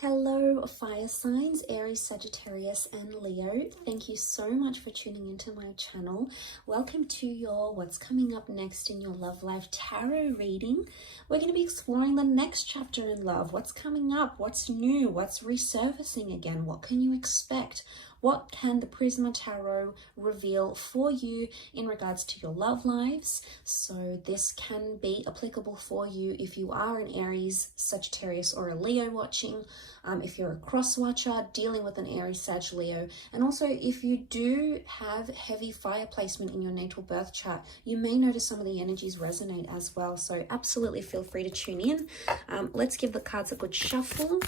Hello, fire signs, Aries, Sagittarius, and Leo. Thank you so much for tuning into my channel. Welcome to your What's Coming Up Next in Your Love Life Tarot reading. We're going to be exploring the next chapter in love. What's coming up? What's new? What's resurfacing again? What can you expect? What can the Prisma Tarot reveal for you in regards to your love lives? So this can be applicable for you if you are an Aries, Sagittarius, or a Leo watching. If you're a cross watcher dealing with an Aries, Sag, Leo, and also if you do have heavy fire placement in your natal birth chart, you may notice some of the energies resonate as well. So absolutely feel free to tune in. Let's give the cards a good shuffle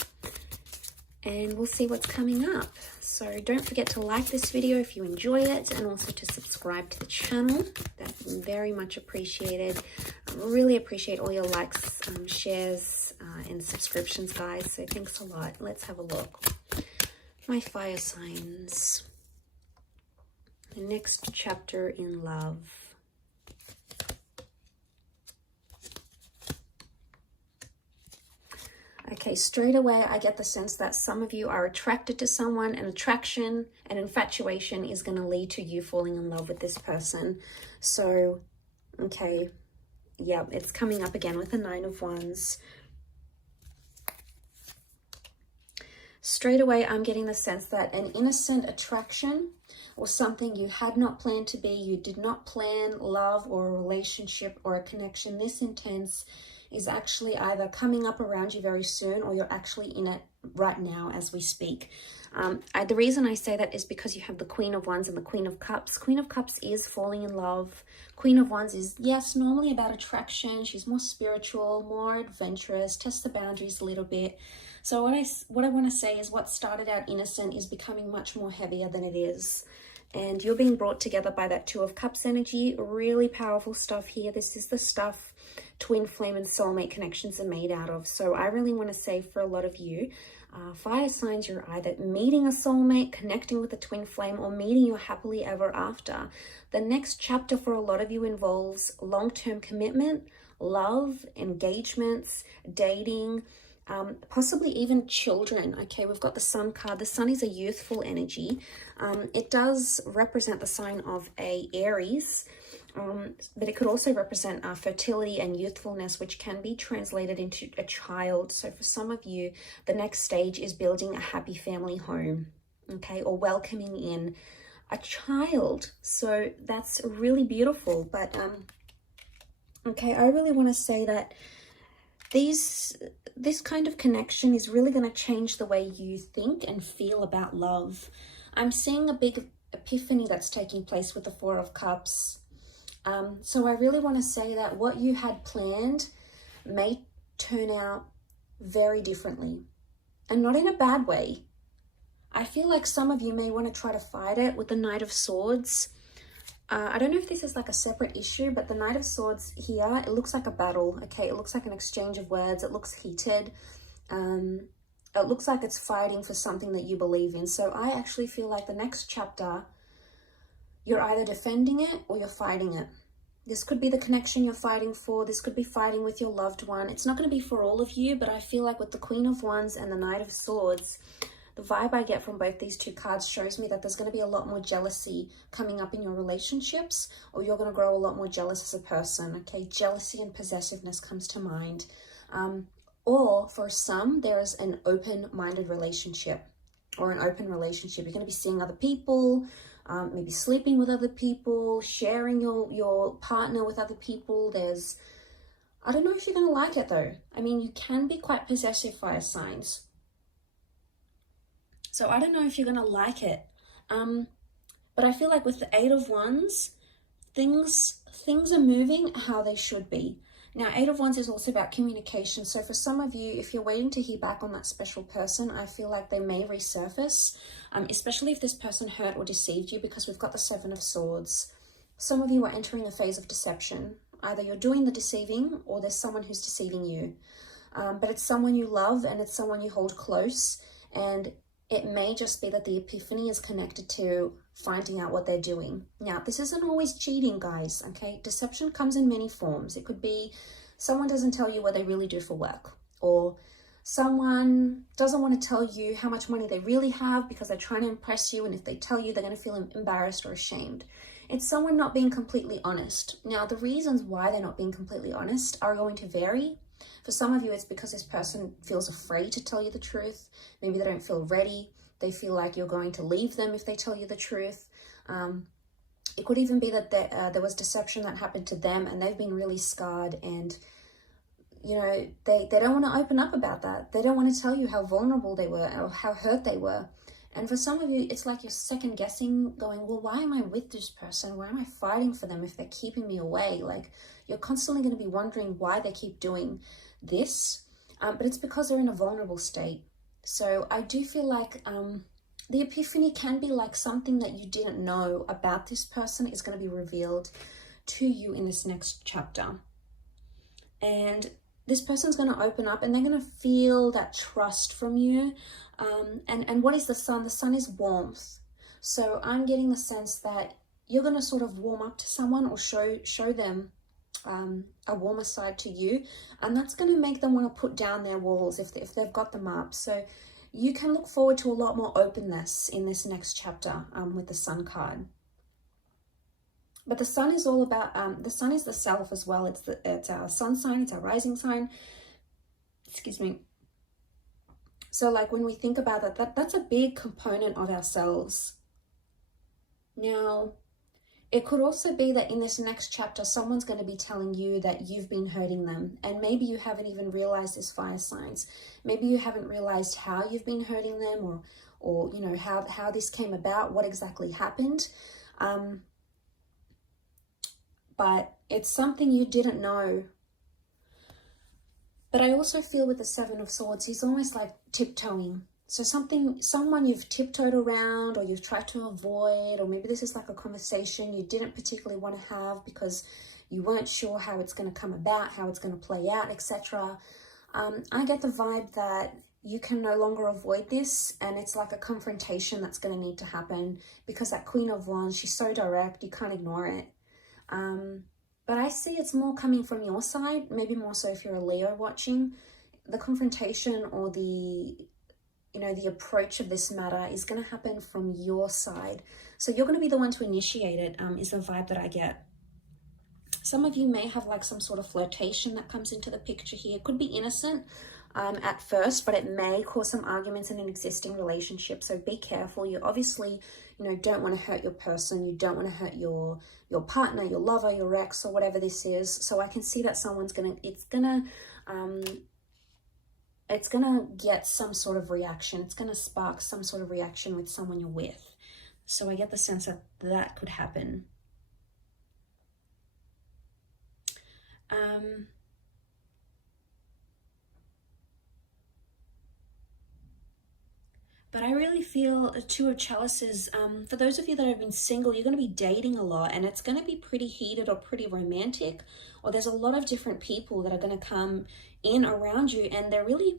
and we'll see what's coming up. So don't forget to like this video if you enjoy it, and also to subscribe to the channel. That's very much appreciated. I really appreciate all your likes, shares, and subscriptions, guys. So thanks a lot. Let's have a look. My fire signs. The next chapter in love. Okay, straight away, I get the sense that some of you are attracted to someone, and attraction and infatuation is going to lead to you falling in love with this person. So, okay, yeah, it's coming up again with the Nine of Wands. Straight away, I'm getting the sense that an innocent attraction or something you had not planned to be, you did not plan love or a relationship or a connection this intense, is actually either coming up around you very soon, or you're actually in it right now as we speak. The reason I say that is because you have the Queen of Wands and the Queen of Cups. Queen of Cups is falling in love. Queen of Wands is, yes, normally about attraction. She's more spiritual, more adventurous, tests the boundaries a little bit. So what I want to say is what started out innocent is becoming much more heavier than it is. And you're being brought together by that Two of Cups energy. Really powerful stuff here. This is the stuff twin flame and soulmate connections are made out of. So I really want to say for a lot of you, fire signs, you're either meeting a soulmate, connecting with a twin flame, or meeting your happily ever after. The next chapter for a lot of you involves long-term commitment, love, engagements, dating, possibly even children. Okay, we've got the Sun card. The Sun is a youthful energy. It does represent the sign of a Aries, but it could also represent fertility and youthfulness, which can be translated into a child. So for some of you, the next stage is building a happy family home, okay, or welcoming in a child. So that's really beautiful. But okay, I really want to say that this kind of connection is really going to change the way you think and feel about love. I'm seeing a big epiphany that's taking place with the Four of Cups. So I really want to say that what you had planned may turn out very differently, and not in a bad way. I feel like some of you may want to try to fight it with the Knight of Swords. I don't know if this is like a separate issue, but the Knight of Swords here, it looks like a battle, okay? It looks like an exchange of words. It looks heated. It looks like it's fighting for something that you believe in. So I actually feel like the next chapter, you're either defending it or you're fighting it. This could be the connection you're fighting for. This could be fighting with your loved one. It's not going to be for all of you, but I feel like with the Queen of Wands and the Knight of Swords, the vibe I get from both these two cards shows me that there's going to be a lot more jealousy coming up in your relationships, or you're going to grow a lot more jealous as a person, okay? Jealousy and possessiveness comes to mind. Or for some, there is an open-minded relationship or an open relationship. You're going to be seeing other people, maybe sleeping with other people, sharing your partner with other people. I don't know if you're going to like it though. I mean, you can be quite possessive, fire signs. So I don't know if you're going to like it. But I feel like with the Eight of Wands, things are moving how they should be. Now, Eight of Wands is also about communication. So for some of you, if you're waiting to hear back on that special person, I feel like they may resurface, especially if this person hurt or deceived you, because we've got the Seven of Swords. Some of you are entering a phase of deception. Either you're doing the deceiving or there's someone who's deceiving you. But it's someone you love and it's someone you hold close, and it may just be that the epiphany is connected to finding out what they're doing. Now, this isn't always cheating, guys, okay? Deception comes in many forms. It could be someone doesn't tell you what they really do for work, or Someone doesn't want to tell you how much money they really have because they're trying to impress you, and if they tell you, they're going to feel embarrassed or ashamed. It's someone not being completely honest. Now, the reasons why they're not being completely honest are going to vary. For some of you, it's because this person feels afraid to tell you the truth. Maybe they don't feel ready. They feel like you're going to leave them if they tell you the truth. It could even be that there was deception that happened to them and they've been really scarred, and you know, they don't want to open up about that. They don't want to tell you how vulnerable they were or how hurt they were. And for some of you, it's like you're second guessing, going, well, why am I with this person? Why am I fighting for them if they're keeping me away? Like, you're constantly going to be wondering why they keep doing this. But it's because they're in a vulnerable state. So I do feel like the epiphany can be like something that you didn't know about this person is going to be revealed to you in this next chapter. And this person's going to open up and they're going to feel that trust from you. And what is the sun? The sun is warmth. So I'm getting the sense that you're going to sort of warm up to someone or show them a warmer side to you. And that's going to make them want to put down their walls if they've got them up. So you can look forward to a lot more openness in this next chapter with the sun card. But the sun is all about, the sun is the self as well. It's our sun sign, it's our rising sign. Excuse me. So like when we think about that's a big component of ourselves. Now, it could also be that in this next chapter, someone's going to be telling you that you've been hurting them. And maybe you haven't even realized this, fire signs. Maybe you haven't realized how you've been hurting them or you know, how this came about, what exactly happened. But it's something you didn't know. But I also feel with the Seven of Swords, he's almost like tiptoeing. So someone you've tiptoed around or you've tried to avoid, or maybe this is like a conversation you didn't particularly want to have because you weren't sure how it's going to come about, how it's going to play out, etc. I get the vibe that you can no longer avoid this, and it's like a confrontation that's going to need to happen because that Queen of Wands, she's so direct, you can't ignore it. But I see it's more coming from your side, maybe more so if you're a Leo watching. The confrontation or the approach of this matter is going to happen from your side. So you're going to be the one to initiate it, is the vibe that I get. Some of you may have like some sort of flirtation that comes into the picture here. It could be innocent at first, but it may cause some arguments in an existing relationship. So be careful. You obviously, don't want to hurt your person. You don't want to hurt your partner, your lover, your ex, or whatever this is. So I can see that it's gonna get some sort of reaction. It's gonna spark some sort of reaction with someone you're with. So I get the sense that could happen. But I really feel a Two of Chalices. For those of you that have been single, you're going to be dating a lot, and it's going to be pretty heated or pretty romantic, or there's a lot of different people that are going to come in around you, and they're going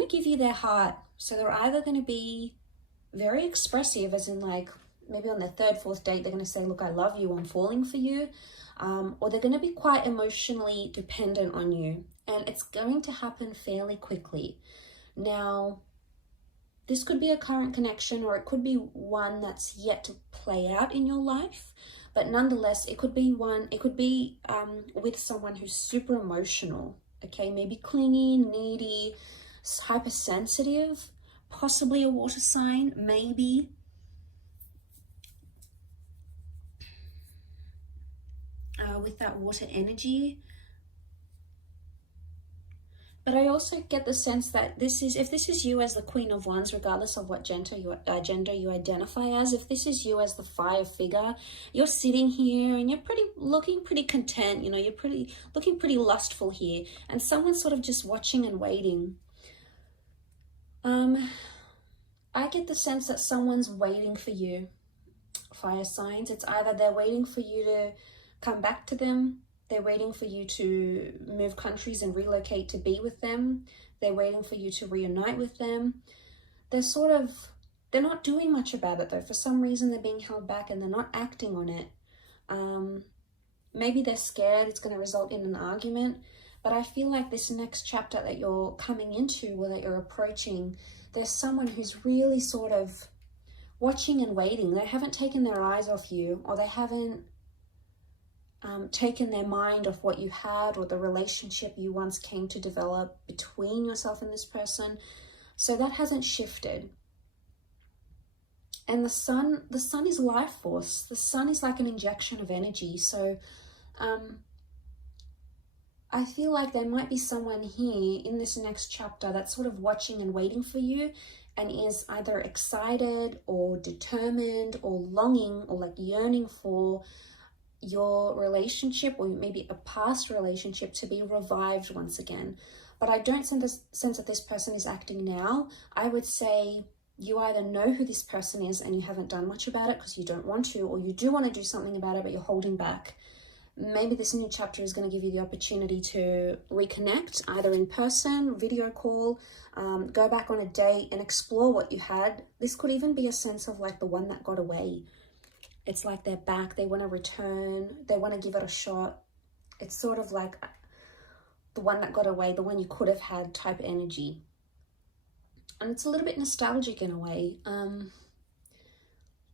to give you their heart. So they're either going to be very expressive, as in like maybe on their third, fourth date, they're going to say, look, I love you, I'm falling for you. Or they're going to be quite emotionally dependent on you, and it's going to happen fairly quickly. Now, this could be a current connection, or it could be one that's yet to play out in your life. But nonetheless, it could be with someone who's super emotional, okay? Maybe clingy, needy, hypersensitive, possibly a water sign, maybe. With that water energy. But I also get the sense that if this is you as the Queen of Wands, regardless of what gender you identify as, if this is you as the fire figure, you're sitting here and you're looking pretty content, you're looking pretty lustful here, and someone's sort of just watching and waiting. I get the sense that someone's waiting for you, fire signs. It's either they're waiting for you to come back to them, they're waiting for you to move countries and relocate to be with them, they're waiting for you to reunite with them. They're not doing much about it though. For some reason they're being held back and they're not acting on it. Maybe they're scared it's going to result in an argument, But I feel like this next chapter that you're coming into, or that you're approaching, there's someone who's really sort of watching and waiting. They haven't taken their eyes off you, or they haven't taken their mind off what you had, or the relationship you once came to develop between yourself and this person. So that hasn't shifted. And the sun is life force. The sun is like an injection of energy. So I feel like there might be someone here in this next chapter that's sort of watching and waiting for you, and is either excited or determined or longing or like yearning for your relationship, or maybe a past relationship, to be revived once again. But I don't sense that this person is acting now. I would say you either know who this person is and you haven't done much about it because you don't want to, or you do want to do something about it but you're holding back. Maybe this new chapter is going to give you the opportunity to reconnect, either in person, video call, go back on a date and explore what you had. This could even be a sense of like the one that got away. It's like they're back, they want to return, they want to give it a shot. It's sort of like the one that got away, the one you could have had type energy. And it's a little bit nostalgic in a way.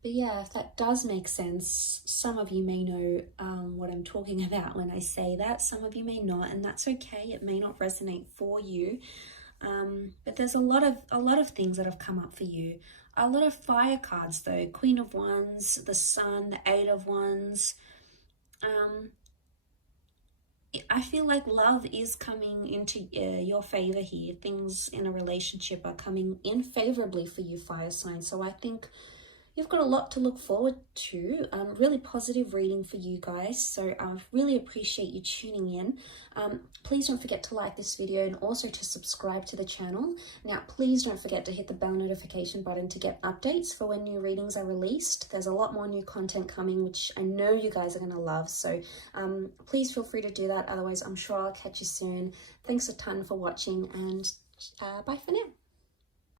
But yeah, if that does make sense, some of you may know what I'm talking about when I say that. Some of you may not, and that's okay. It may not resonate for you. But there's a lot of things that have come up for you. A lot of fire cards though. Queen of Wands, the Sun, the Eight of Wands. I feel like love is coming into your favor here. Things in a relationship are coming in favorably for you, fire sign. So I think you've got a lot to look forward to. Really positive reading for you guys. So I really appreciate you tuning in. Please don't forget to like this video and also to subscribe to the channel. Now, please don't forget to hit the bell notification button to get updates for when new readings are released. There's a lot more new content coming, which I know you guys are going to love. So please feel free to do that. Otherwise, I'm sure I'll catch you soon. Thanks a ton for watching, and bye for now.